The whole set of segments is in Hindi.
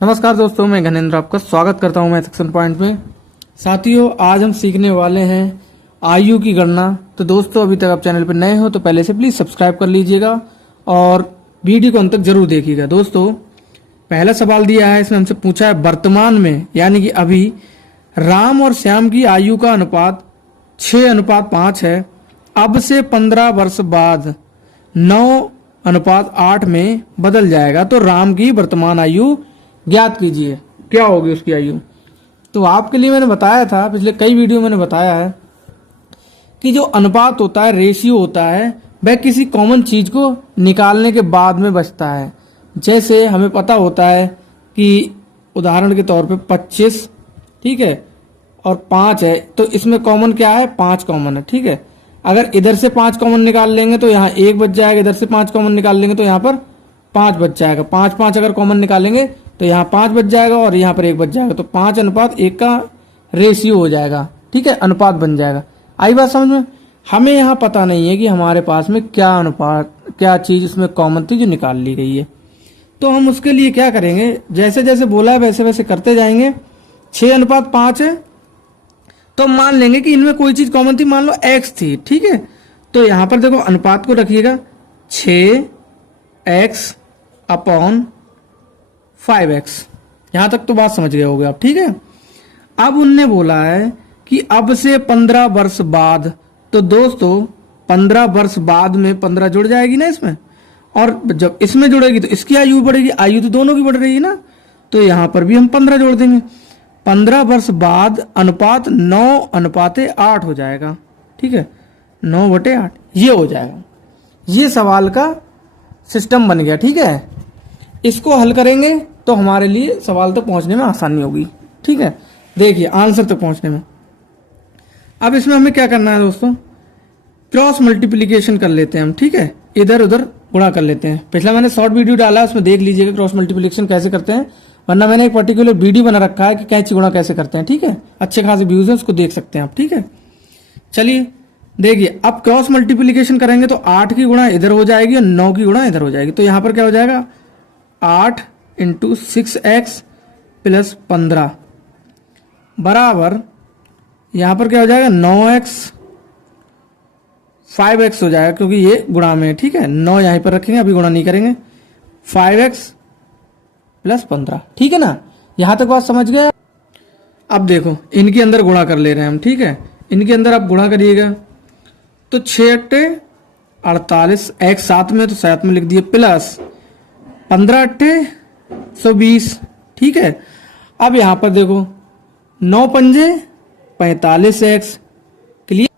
नमस्कार दोस्तों, मैं घनेंद्र आपका स्वागत करता हूं मैं सेक्शन पॉइंट में। साथियों, आज हम सीखने वाले हैं आयु की गणना। तो दोस्तों, अभी तक आप चैनल पर नए हो तो पहले से प्लीज सब्सक्राइब कर लीजिएगा और वीडियो को अंत तक जरूर देखिएगा। दोस्तों, पहला सवाल दिया है, इसमें हमसे पूछा है वर्तमान में यानी कि अभी राम और श्याम की आयु का अनुपात 6:5 है। अब से 15 वर्ष बाद 9:8 में बदल जाएगा तो राम की वर्तमान आयु ज्ञात कीजिए। क्या होगी उसकी आयु? तो आपके लिए मैंने बताया था, पिछले कई वीडियो मैंने बताया है कि जो अनुपात होता है, रेशियो होता है, वह किसी कॉमन चीज को निकालने के बाद में बचता है। जैसे हमें पता होता है कि उदाहरण के तौर पे 25, ठीक है, और 5 है, तो इसमें कॉमन क्या है? 5 कॉमन है, ठीक है। अगर इधर से 5 कॉमन निकाल लेंगे तो यहाँ 1 बच जाएगा, इधर से 5 कॉमन निकाल लेंगे तो यहाँ पर 5 बच जाएगा। 5 अगर कॉमन निकालेंगे तो यहाँ 5 बच जाएगा और यहाँ पर 1 बच जाएगा, तो 5:1 का रेशियो हो जाएगा, ठीक है, अनुपात बन जाएगा। आई बात समझ में? हमें यहाँ पता नहीं है कि हमारे पास में क्या अनुपात, क्या चीज उसमें कॉमन थी जो निकाल ली गई है। तो हम उसके लिए क्या करेंगे, जैसे जैसे बोला है वैसे वैसे करते जाएंगे। 6:5 है तो मान लेंगे कि इनमें कोई चीज कॉमन थी, मान लो x थी, ठीक है। तो यहां पर देखो अनुपात को रखिएगा 6x/5x। यहां तक तो बात समझ गए होगे आप, ठीक है। अब उनने बोला है कि अब से 15 वर्ष बाद, तो दोस्तों 15 वर्ष बाद में 15 जुड़ जाएगी ना इसमें, और जब इसमें जुड़ेगी तो इसकी आयु बढ़ेगी। आयु तो दोनों की बढ़ रही है ना, तो यहां पर भी हम 15 जोड़ देंगे। 15 वर्ष बाद अनुपात 9:8 हो जाएगा, ठीक है, 9/8 ये हो जाएगा। ये सवाल का सिस्टम बन गया, ठीक है। इसको हल करेंगे तो हमारे लिए सवाल तक पहुंचने में आसानी होगी, ठीक है। देखिए आंसर तक पहुंचने में अब इसमें हमें क्या करना है दोस्तों, क्रॉस मल्टीप्लीकेशन कर लेते हैं हम, ठीक है, इधर उधर गुणा कर लेते हैं। पिछला मैंने शॉर्ट वीडियो डाला है, उसमें देख लीजिएगा क्रॉस मल्टीप्लीकेशन कैसे करते हैं, वरना मैंने एक पर्टिकुलर वीडियो बना रखा है कि कैंची गुणा कैसे करते हैं, ठीक है। अच्छे खासे व्यूज है, उसको देख सकते हैं आप, ठीक है। चलिए देखिए, अब क्रॉस मल्टीप्लीकेशन करेंगे तो 8 की गुणा इधर हो जाएगी और 9 की गुणा इधर हो जाएगी। तो यहां पर क्या हो जाएगा, 8 × 6x + 15 बराबर यहां पर क्या हो जाएगा, 9x 5x हो जाएगा, क्योंकि ये गुणा में है, ठीक है। 9 यहीं पर रखेंगे, अभी गुणा नहीं करेंगे। 5x + 15, ठीक है ना। यहां तक बात समझ गए? अब देखो इनके अंदर गुणा कर ले रहे हैं हम, ठीक है। इनके अंदर आप गुणा करिएगा तो 6 × 8 = 48, x साथ में तो साथ में लिख दिए, प्लस 15 × 8 = 120, ठीक है। अब यहां पर देखो 9 × 5 = 45x, क्लियर,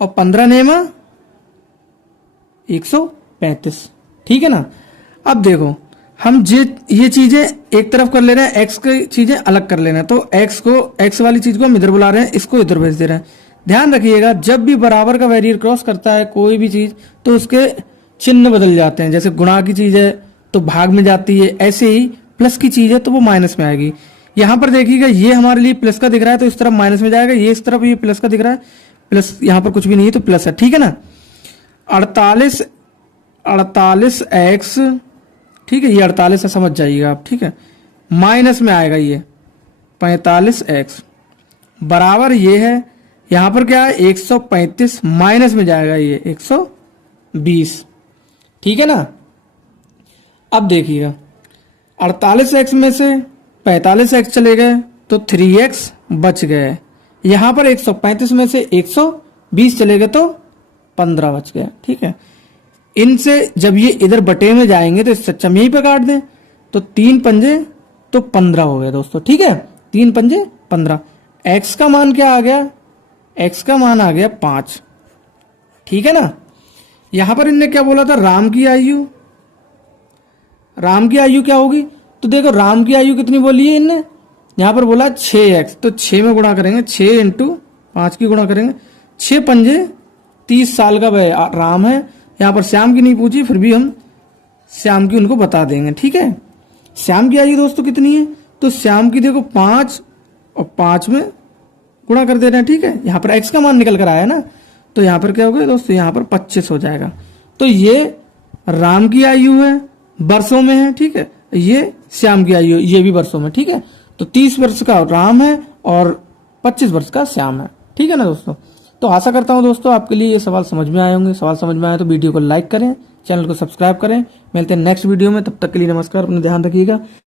और 15 नेमा 135, ठीक है ना। अब देखो हम ये चीजें एक तरफ कर ले रहे हैं, x की चीजें अलग कर लेना है, तो x वाली चीज को हम इधर बुला रहे हैं, इसको इधर भेज दे रहे हैं। ध्यान रखिएगा, जब भी बराबर का बैरियर क्रॉस करता है कोई भी चीज तो उसके चिन्ह बदल जाते हैं। जैसे गुणा की चीज है तो भाग में जाती है, ऐसे ही प्लस की चीज है तो वो माइनस में आएगी। यहां पर देखिएगा, ये हमारे लिए प्लस का दिख रहा है तो इस तरफ माइनस में जाएगा, ये इस तरफ ये प्लस का दिख रहा है, प्लस यहां पर कुछ भी नहीं है तो प्लस है, ठीक है ना। 48x, ठीक है, ये 48 है, समझ जाइएगा आप, ठीक है। माइनस में आएगा ये 45x बराबर ये है, यहां पर क्या है 135, माइनस में जाएगा ये 120, ठीक है ना। अब देखिएगा 48x में से 45x चले गए तो 3x बच गए। यहां पर 135 में से 120 चले गए तो 15 बच गए, ठीक है। इनसे जब ये इधर बटे में जाएंगे तो इससे हम यहीं पे काट दें तो 3 पंजे तो 15 हो गए दोस्तों, ठीक है। 3 पंजे 15। x का मान क्या आ गया, x का मान आ गया 5, ठीक है ना। यहां पर इनने क्या बोला था, राम की आयु, राम की आयु क्या होगी, तो देखो राम की आयु कितनी बोली है इनने, यहां पर बोला 6x, तो 6 में गुणा करेंगे, 6 × 5 की गुणा करेंगे, 6 पंजे 30 साल का वह राम है। यहां पर श्याम की नहीं पूछी, फिर भी हम श्याम की उनको बता देंगे, ठीक है। श्याम की आयु दोस्तों कितनी है, तो श्याम की देखो 5 और 5 में गुणा कर दे रहे हैं, ठीक है। यहां पर x का मान निकल कर आया ना, तो यहां पर क्या हो गया दोस्तों, यहां पर 25 हो जाएगा। तो ये राम की आयु है, वर्षों में है, ठीक है, ये श्याम की आयु ये भी वर्षों में, ठीक है। तो 30 वर्ष का राम है और 25 वर्ष का श्याम है, ठीक है ना दोस्तों। तो आशा करता हूं दोस्तों आपके लिए ये सवाल समझ में आए होंगे। सवाल समझ में आए तो वीडियो को लाइक करें, चैनल को सब्सक्राइब करें। मिलते हैं नेक्स्ट वीडियो में, तब तक के लिए नमस्कार, अपना ध्यान रखिएगा।